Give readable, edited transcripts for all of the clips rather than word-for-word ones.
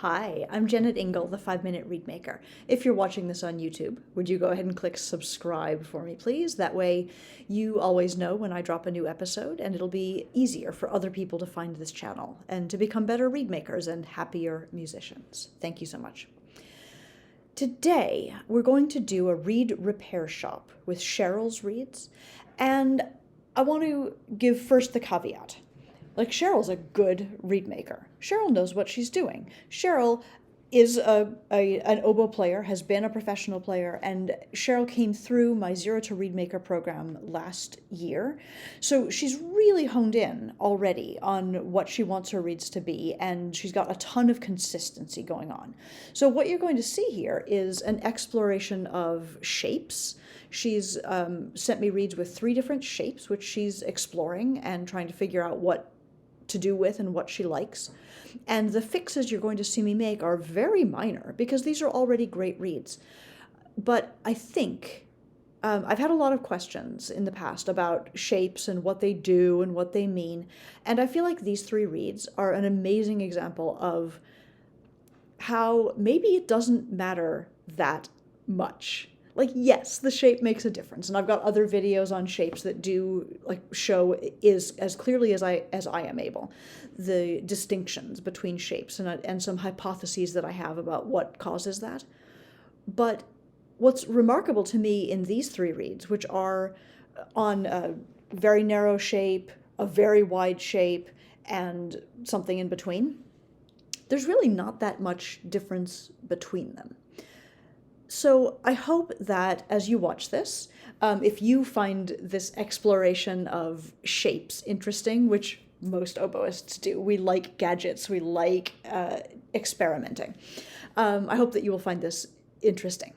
Hi, I'm Jennet Ingle, the 5 Minute Reedmaker. If you're watching this on YouTube, would you go ahead and click subscribe for me, please? That way you always know when I drop a new episode, and it'll be easier for other people to find this channel and to become better reed makers and happier musicians. Thank you so much. Today, we're going to do a reed repair shop with Cheryl's reeds, and I want to give first the caveat. Like, Cheryl's a good reed maker. Cheryl knows what she's doing. Cheryl is an oboe player, has been a professional player, and Cheryl came through my Zero to Reed Maker program last year. So she's really honed in already on what she wants her reeds to be, and she's got a ton of consistency going on. So what you're going to see here is an exploration of shapes. She's sent me reeds with 3 different shapes, which she's exploring and trying to figure out what to do with and what she likes. And the fixes you're going to see me make are very minor because these are already great reeds. But I think I've had a lot of questions in the past about shapes and what they do and what they mean. And I feel like these 3 reeds are an amazing example of how maybe it doesn't matter that much. Like, yes, the shape makes a difference, and I've got other videos on shapes that do show is as clearly as I am able the distinctions between shapes and some hypotheses that I have about what causes that. But what's remarkable to me in these 3 reeds, which are on a very narrow shape, a very wide shape, and something in between, there's really not that much difference between them. So I hope that as you watch this, if you find this exploration of shapes interesting, which most oboists do, we like gadgets, we like experimenting. I hope that you will find this interesting.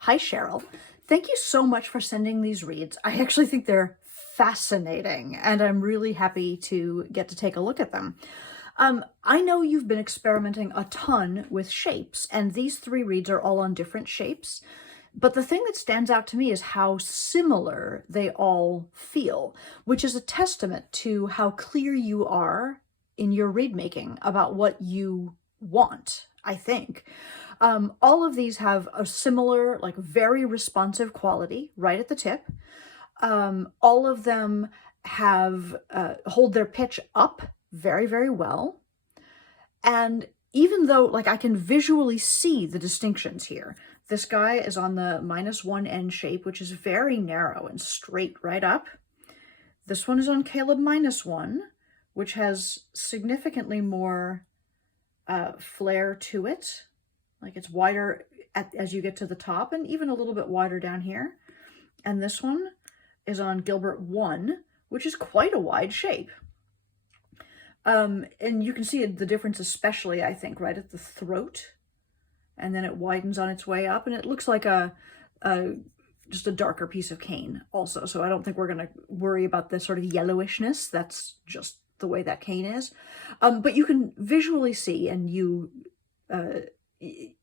Hi, Cheryl. Thank you so much for sending these reeds. I actually think they're fascinating, and I'm really happy to get to take a look at them. I know you've been experimenting a ton with shapes, and these 3 reeds are all on different shapes. But the thing that stands out to me is how similar they all feel, which is a testament to how clear you are in your reed making about what you want, I think. All of these have a similar, very responsive quality right at the tip. All of them have hold their pitch up very, very well. And even though I can visually see the distinctions here, this guy is on the -1 end shape, which is very narrow and straight right up. This one is on Caleb -1, which has significantly more flare to it. It's wider as you get to the top and even a little bit wider down here. And this one is on Gilbert 1, which is quite a wide shape. And you can see the difference, especially, I think, right at the throat. And then it widens on its way up, and it looks like just a darker piece of cane also. So I don't think we're going to worry about the sort of yellowishness. That's just the way that cane is. But you can visually see, and you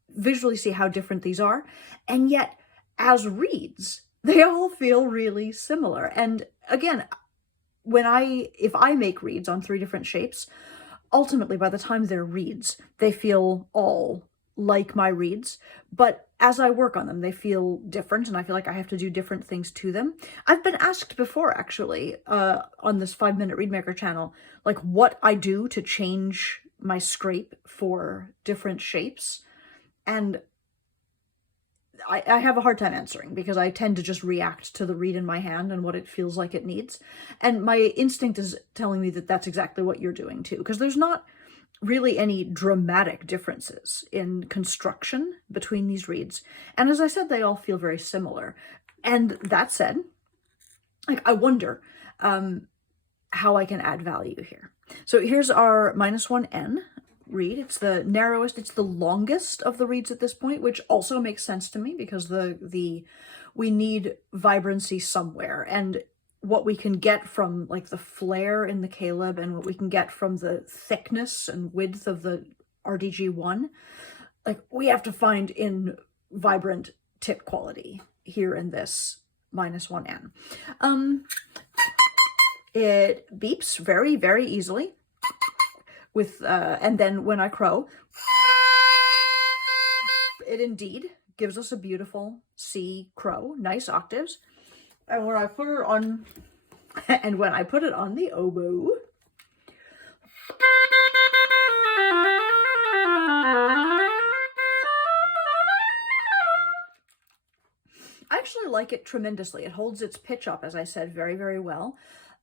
visually see how different these are. And yet, as reeds, they all feel really similar. And again, if I make reeds on 3 different shapes, ultimately by the time they're reeds, they feel all like my reeds. But as I work on them, they feel different, and I feel like I have to do different things to them. I've been asked before, actually, on this 5-Minute Reedmaker channel, what I do to change my scrape for different shapes. And I have a hard time answering because I tend to just react to the reed in my hand and what it feels like it needs. And my instinct is telling me that that's exactly what you're doing too, because there's not really any dramatic differences in construction between these reeds. And as I said, they all feel very similar. And that said, I wonder how I can add value here. So here's our -1N reed. It's the narrowest, it's the longest of the reeds at this point, which also makes sense to me because we need vibrancy somewhere, and what we can get from the flare in the Caleb and what we can get from the thickness and width of the RDG1, we have to find in vibrant tip quality here in this -1N. It beeps very, very easily. with, and then when I crow, it indeed gives us a beautiful C crow, nice octaves. And when I put it on, and when I put it on the oboe, I actually like it tremendously. It holds its pitch up, as I said, very, very well.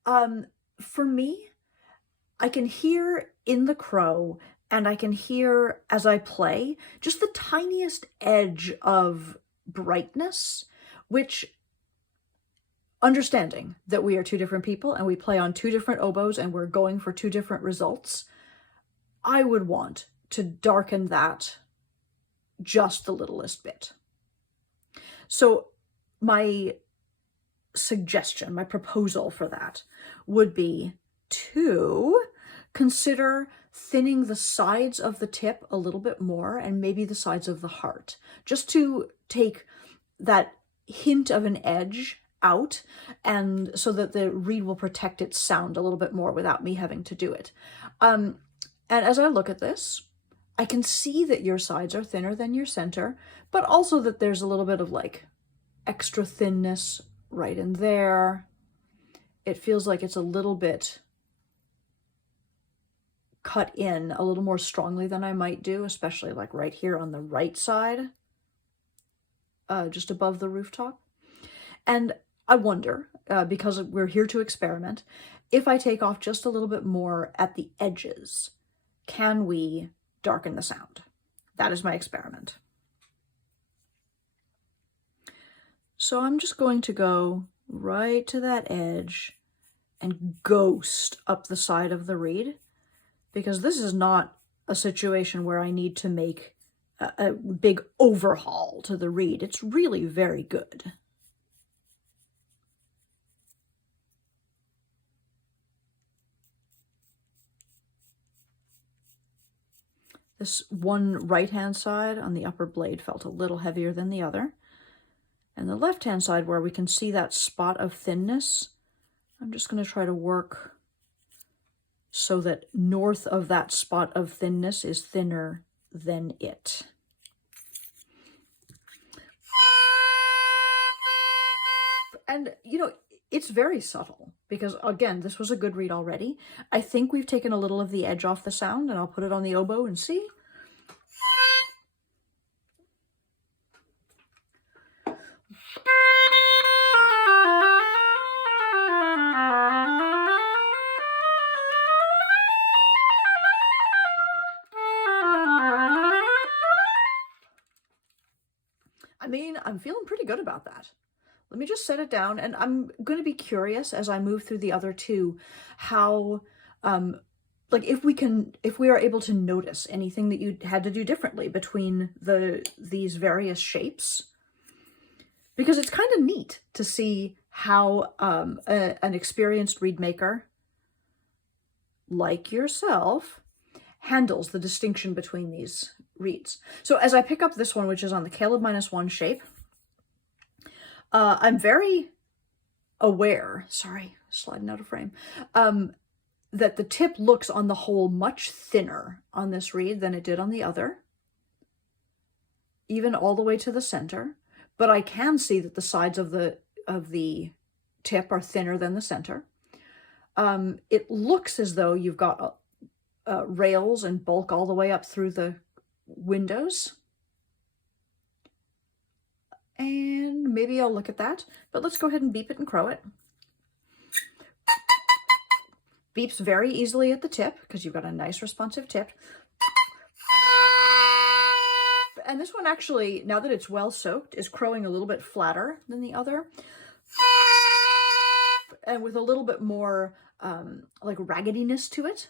For me, I can hear in the crow, and I can hear as I play just the tiniest edge of brightness, which, understanding that we are two different people and we play on two different oboes and we're going for two different results, I would want to darken that just the littlest bit. So my suggestion, my proposal for that would be to consider thinning the sides of the tip a little bit more, and maybe the sides of the heart, just to take that hint of an edge out, and so that the reed will protect its sound a little bit more without me having to do it. And as I look at this, I can see that your sides are thinner than your center, but also that there's a little bit of like extra thinness right in there. It feels like it's a little bit cut in a little more strongly than I might do, especially like right here on the right side, just above the rooftop. And I wonder, because we're here to experiment, if I take off just a little bit more at the edges, can we darken the sound? That is my experiment. So I'm just going to go right to that edge and ghost up the side of the reed, because this is not a situation where I need to make a big overhaul to the reed. It's really very good. This one right-hand side on the upper blade felt a little heavier than the other. And the left-hand side, where we can see that spot of thinness, I'm just going to try to work so that north of that spot of thinness is thinner than it. And, you know, it's very subtle because, again, this was a good read already. I think we've taken a little of the edge off the sound, and I'll put it on the oboe and see. I mean, I'm feeling pretty good about that. Let me just set it down, and I'm going to be curious as I move through the other two, how, like if we are able to notice anything that you had to do differently between these various shapes, because it's kind of neat to see how an experienced reed maker like yourself handles the distinction between these reeds. So as I pick up this one, which is on the Caleb -1 shape, I'm very aware, sorry, sliding out of frame, that the tip looks on the whole much thinner on this reed than it did on the other, even all the way to the center. But I can see that the sides of the tip are thinner than the center. It looks as though you've got rails and bulk all the way up through the windows. And maybe I'll look at that, but let's go ahead and beep it and crow it. Beeps very easily at the tip because you've got a nice responsive tip. And this one actually, now that it's well soaked, is crowing a little bit flatter than the other. And with a little bit more like raggediness to it.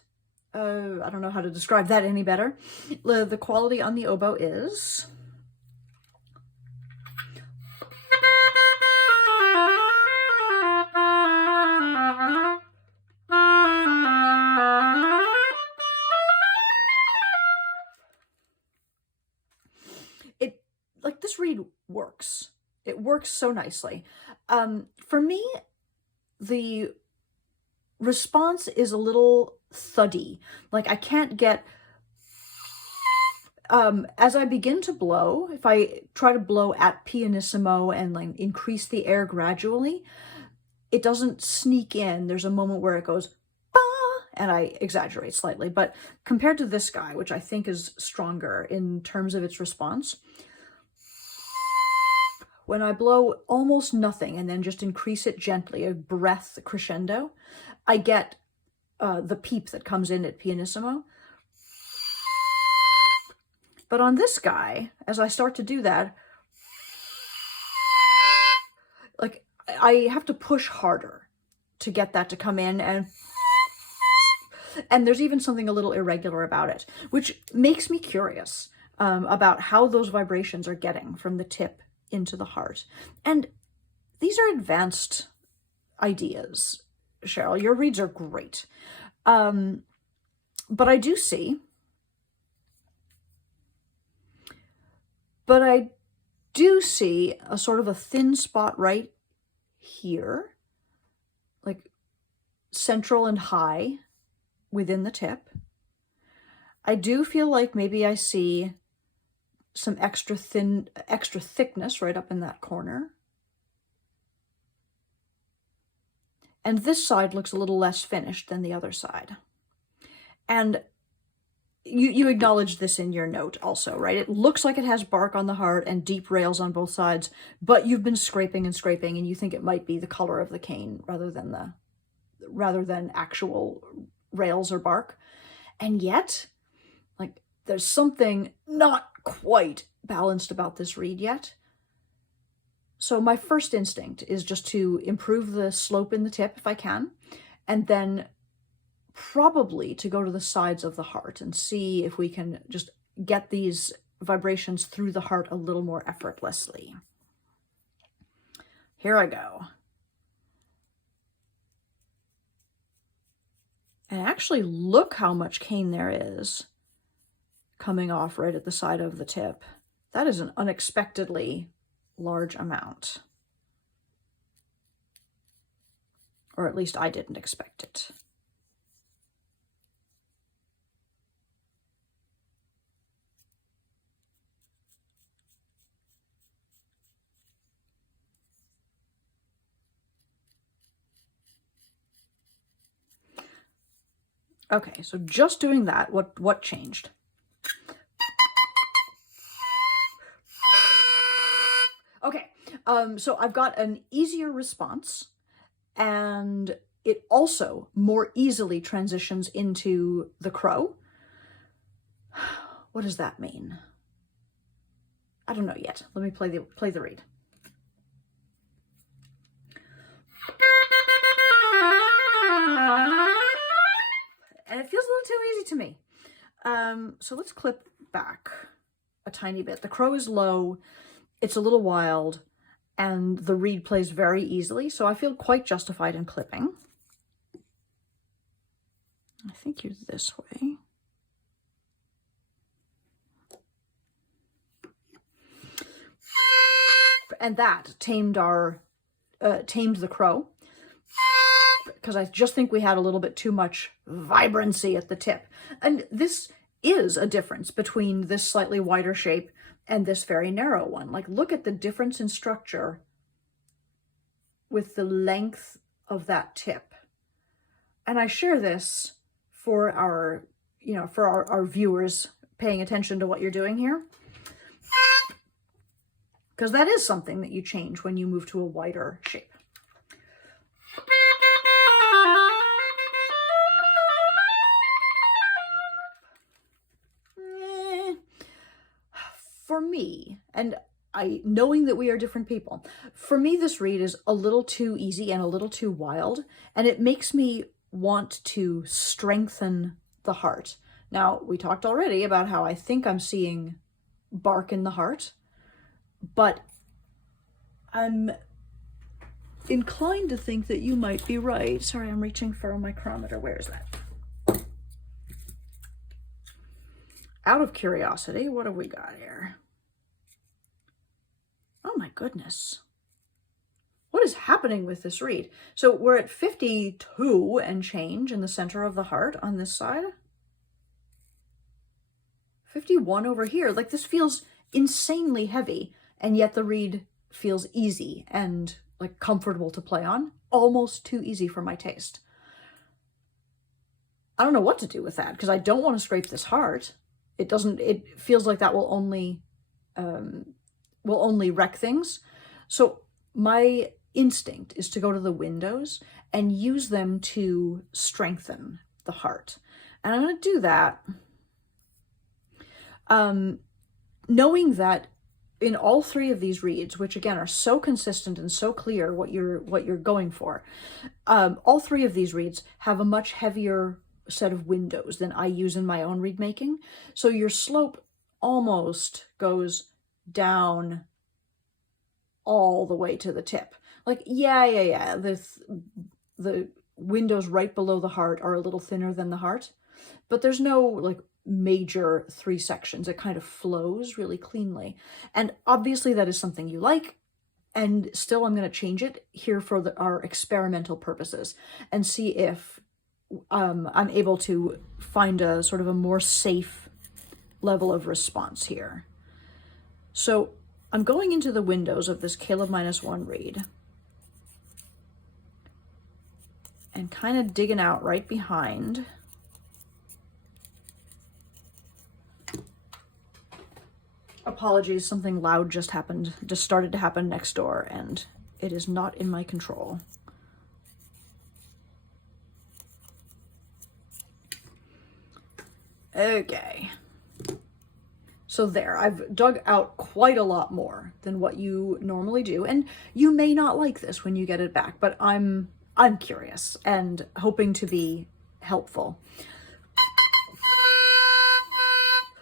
I don't know how to describe that any better. The quality on the oboe is... like this reed works. It works so nicely. For me, the response is a little thuddy. Like I can't get, as I begin to blow, if I try to blow at pianissimo and like increase the air gradually, it doesn't sneak in. There's a moment where it goes, bah, and I exaggerate slightly. But compared to this guy, which I think is stronger in terms of its response, when I blow almost nothing and then just increase it gently, a breath crescendo, I get the peep that comes in at pianissimo. But on this guy, as I start to do that, like I have to push harder to get that to come in, and there's even something a little irregular about it, which makes me curious about how those vibrations are getting from the tip into the heart. And these are advanced ideas, Cheryl. Your reads are great. But I do see a sort of a thin spot right here, like central and high within the tip. I do feel like maybe I see some extra thickness right up in that corner. And this side looks a little less finished than the other side. And you acknowledged this in your note also, right? It looks like it has bark on the heart and deep rails on both sides, but you've been scraping and scraping and you think it might be the color of the cane rather than actual rails or bark. And yet, like, there's something not quite balanced about this reed yet. So my first instinct is just to improve the slope in the tip if I can, and then probably to go to the sides of the heart and see if we can just get these vibrations through the heart a little more effortlessly. Here I go. And actually look how much cane there is coming off right at the side of the tip. That is an unexpectedly large amount. Or at least I didn't expect it. Okay, so just doing that, what changed? Okay, so I've got an easier response, and it also more easily transitions into the crow. What does that mean? I don't know yet. Let me play the reed. And it feels a little too easy to me. So let's clip back a tiny bit. The crow is low, it's a little wild, and the reed plays very easily, so I feel quite justified in clipping. I think you're this way. And that tamed the crow, because I just think we had a little bit too much vibrancy at the tip. And this is a difference between this slightly wider shape and this very narrow one. Like, look at the difference in structure with the length of that tip. And I share this for our viewers paying attention to what you're doing here, because that is something that you change when you move to a wider shape. For me, and knowing that we are different people, for me this reed is a little too easy and a little too wild, and it makes me want to strengthen the heart. Now, we talked already about how I think I'm seeing bark in the heart, but I'm inclined to think that you might be right. Sorry, I'm reaching for a micrometer. Where is that? Out of curiosity, what have we got here? Oh my goodness. What what is happening with this reed? So we're at 52 and change in the center of the heart on this side. 51 over here. Like, this feels insanely heavy, and yet the reed feels easy and like comfortable to play on. Almost too easy for my taste. I don't know what to do with that, because I don't want to scrape this heart. It feels like that will only wreck things. So my instinct is to go to the windows and use them to strengthen the heart. And I'm going to do that knowing that in all three of these reeds, which again are so consistent and so clear what you're going for, all three of these reeds have a much heavier set of windows than I use in my own reed making. So your slope almost goes down all the way to the tip. Like, yeah. The windows right below the heart are a little thinner than the heart, but there's no like major three sections. It kind of flows really cleanly. And obviously that is something you like. And still I'm going to change it here for our experimental purposes and see if I'm able to find a sort of a more safe level of response here. So I'm going into the windows of this Caleb -1 reed and kind of digging out right behind. Apologies, something loud just started to happen next door, and it is not in my control. Okay. So there, I've dug out quite a lot more than what you normally do, and you may not like this when you get it back, but I'm curious and hoping to be helpful.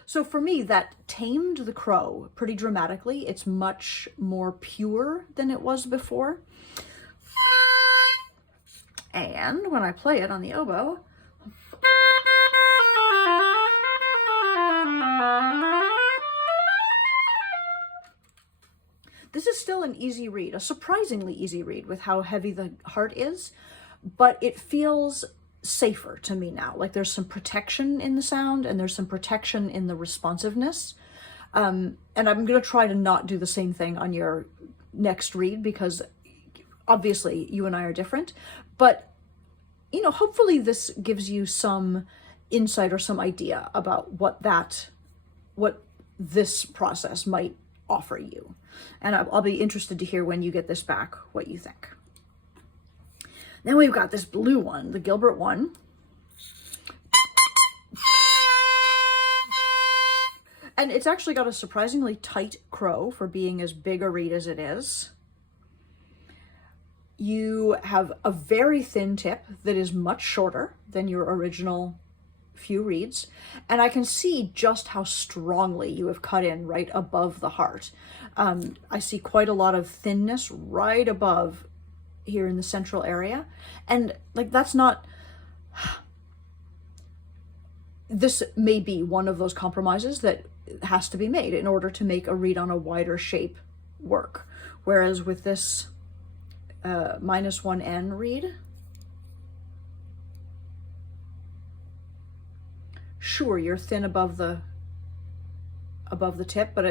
So for me, that tamed the crow pretty dramatically. It's much more pure than it was before. And when I play it on the oboe, this is still an easy reed, a surprisingly easy reed with how heavy the heart is, but it feels safer to me now. Like, there's some protection in the sound and there's some protection in the responsiveness. And I'm going to try to not do the same thing on your next reed, because obviously you and I are different, but you know, hopefully this gives you some insight or some idea about what this process might offer you. And I'll be interested to hear when you get this back, what you think. Then we've got this blue one, the Gilbert one. And it's actually got a surprisingly tight crow for being as big a reed as it is. You have a very thin tip that is much shorter than your original few reeds. And I can see just how strongly you have cut in right above the heart. I see quite a lot of thinness right above here in the central area. And like, that's not, this may be one of those compromises that has to be made in order to make a reed on a wider shape work. Whereas with this -1N reed, sure, you're thin above the tip, but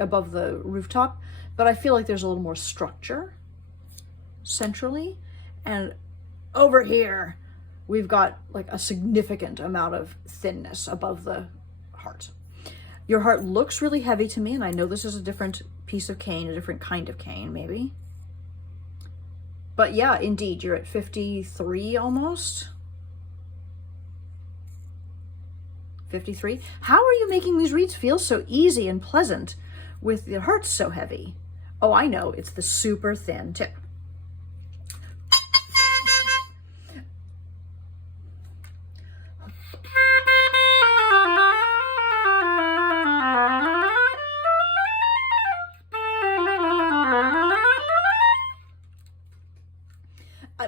above the rooftop, but I feel like there's a little more structure centrally. And over here we've got like a significant amount of thinness above the heart. Your heart looks really heavy to me, and I know this is a different piece of cane, a different kind of cane maybe, but yeah, indeed, you're at 53 almost. 53. How are you making these reeds feel so easy and pleasant with the heart so heavy? Oh, I know, it's the super thin tip.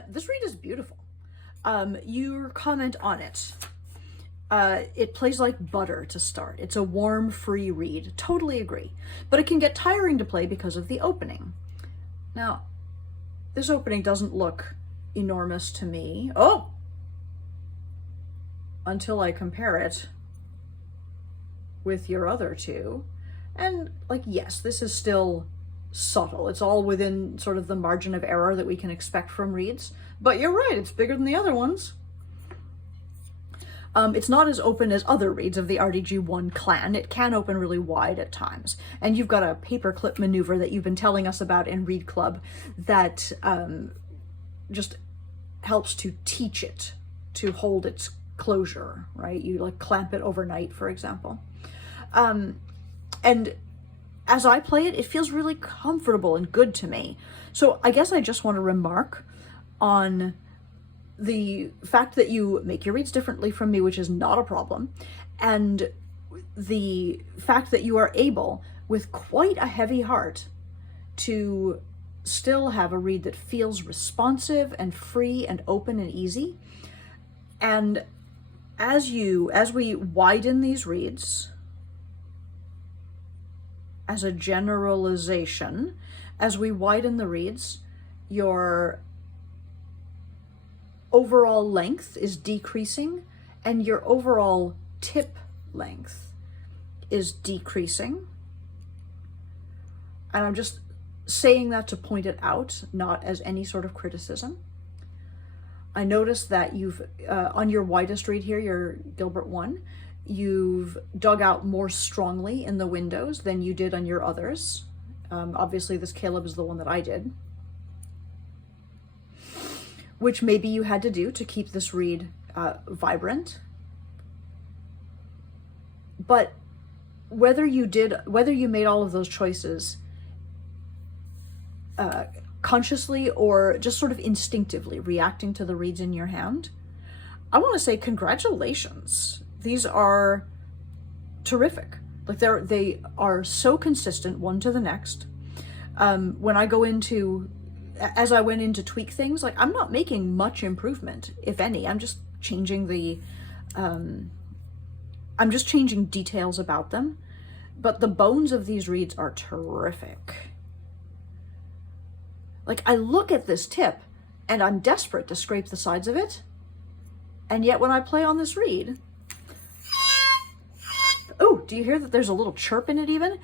This reed is beautiful. Your comment on it. It plays like butter to start. It's a warm, free reed. Totally agree. But it can get tiring to play because of the opening. Now, this opening doesn't look enormous to me. Oh! Until I compare it with your other two. And like, yes, this is still subtle. It's all within sort of the margin of error that we can expect from reeds. But you're right, it's bigger than the other ones. It's not as open as other reeds of the RDG1 clan. It can open really wide at times. And you've got a paperclip maneuver that you've been telling us about in Reed Club that just helps to teach it to hold its closure, right? You like clamp it overnight, for example. And as I play it, it feels really comfortable and good to me. So I guess I just want to remark on the fact that you make your reads differently from me, which is not a problem, and the fact that you are able, with quite a heavy heart, to still have a read that feels responsive and free and open and easy. And as we widen these reads, as a generalization, as we widen the reads, your overall length is decreasing and your overall tip length is decreasing. And I'm just saying that to point it out, not as any sort of criticism. I noticed that you've, on your widest read here, your Gilbert 1, you've dug out more strongly in the windows than you did on your others. Obviously this Caleb is the one that I did, which maybe you had to do to keep this read vibrant. But whether you made all of those choices consciously or just sort of instinctively reacting to the reads in your hand, I want to say congratulations. These are terrific. Like they are so consistent one to the next. When I go into, as I went in to tweak things, like I'm not making much improvement, if any. I'm just changing changing details about them. But the bones of these reads are terrific. Like I look at this tip and I'm desperate to scrape the sides of it. And yet when I play on this reed, oh, do you hear that there's a little chirp in it even?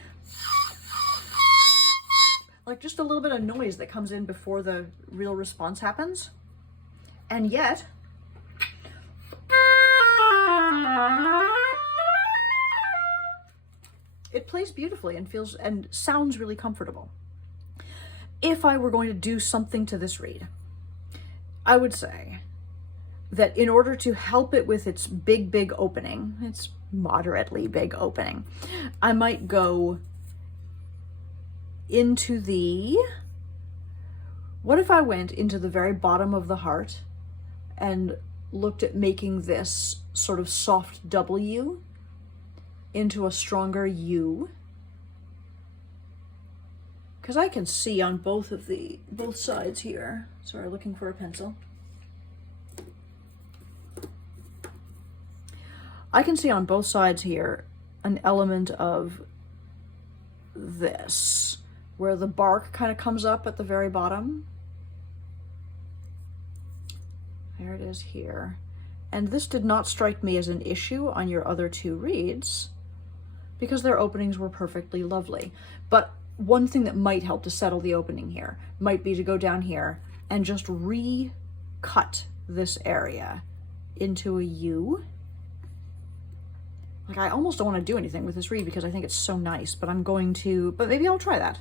Like just a little bit of noise that comes in before the real response happens. And yet, it plays beautifully and feels and sounds really comfortable. If I were going to do something to this reed, I would say that in order to help it with its big opening, its moderately big opening, I might go into what if I went into the very bottom of the heart and looked at making this sort of soft W into a stronger U? Because I can see on both sides here. Sorry, looking for a pencil. I can see on both sides here an element of this, where the bark kind of comes up at the very bottom. There it is here. And this did not strike me as an issue on your other two reeds because their openings were perfectly lovely. But one thing that might help to settle the opening here might be to go down here and just recut this area into a U. Like I almost don't want to do anything with this reed because I think it's so nice, but maybe I'll try that.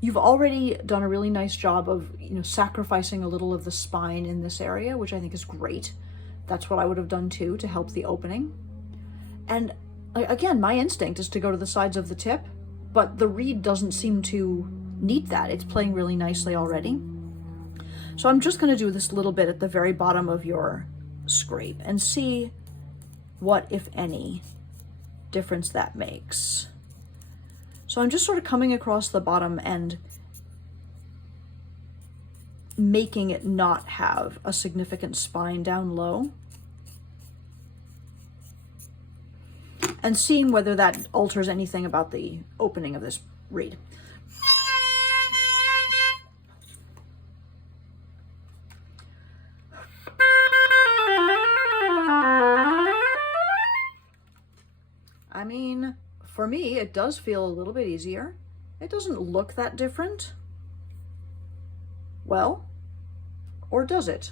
You've already done a really nice job of, sacrificing a little of the spine in this area, which I think is great. That's what I would have done too to help the opening. And again, my instinct is to go to the sides of the tip, but the reed doesn't seem to need that. It's playing really nicely already. So I'm just going to do this little bit at the very bottom of your scrape and see what, if any, difference that makes. So I'm just sort of coming across the bottom and making it not have a significant spine down low, and seeing whether that alters anything about the opening of this reed. for me, it does feel a little bit easier. It doesn't look that different. Well, or does it?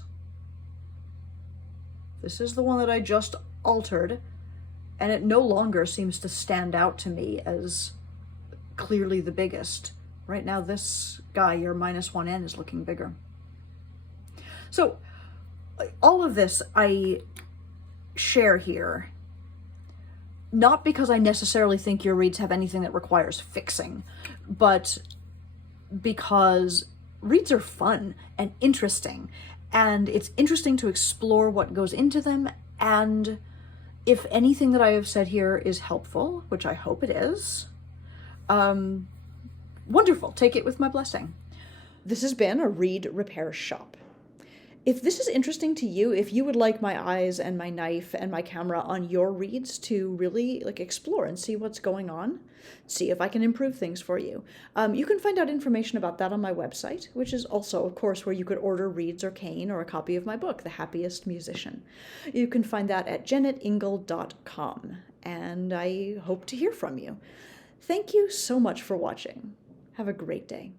This is the one that I just altered, and it no longer seems to stand out to me as clearly the biggest. Right now, this guy, your -1N, is looking bigger. So all of this I share here, not because I necessarily think your reads have anything that requires fixing, but because reads are fun and interesting, and it's interesting to explore what goes into them. And if anything that I have said here is helpful, which I hope it is, wonderful. Take it with my blessing. This has been a Reed Repair Shop. If this is interesting to you, if you would like my eyes and my knife and my camera on your reads to really explore and see what's going on, see if I can improve things for you, you can find out information about that on my website, which is also, of course, where you could order reeds or cane or a copy of my book, The Happiest Musician. You can find that at jennetingle.com, and I hope to hear from you. Thank you so much for watching. Have a great day.